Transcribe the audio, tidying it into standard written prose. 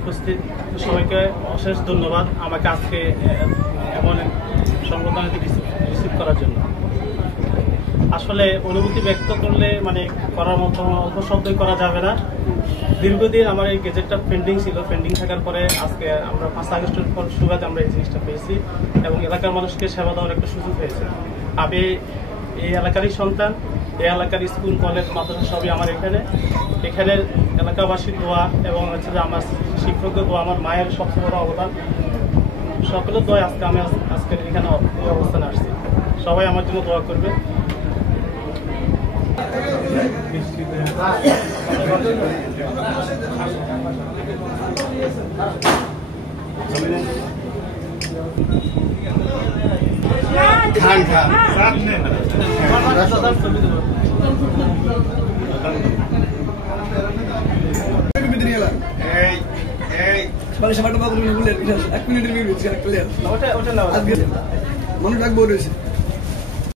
উপস্থিত সবাইকে অশেষ ধন্যবাদ আমাকে আজকে এমন সংবর্ধনাটি রিসিভ করার জন্য। আসলে অনুভূতি ব্যক্ত করলে মানে করার মতো অল্প শব্দই করা যাবে না। দীর্ঘদিন আমার এই গেজেটটা পেন্ডিং ছিল, পেন্ডিং থাকার পরে আজকে আমরা 5 আগস্টের পর সুবাদে আমরা এই জিনিসটা পেয়েছি এবং এলাকার মানুষকে সেবা দেওয়ার একটা সুযোগ হয়েছে। আমি এই এলাকারই সন্তান, এই এলাকার স্কুল কলেজ মাদ্রাসা সবই আমার এখানে এলাকাবাসীর দোয়া এবং হচ্ছে যে আমার শিক্ষকদের দোয়া, আমার মায়ের সবচেয়ে বড় অবদান, সকলের দোয়া আজকে আমি আজকের এখানে এই অবস্থানে আসছি। সবাই আমার জন্য দোয়া করবে। মানুষ ডাকবো রয়েছে।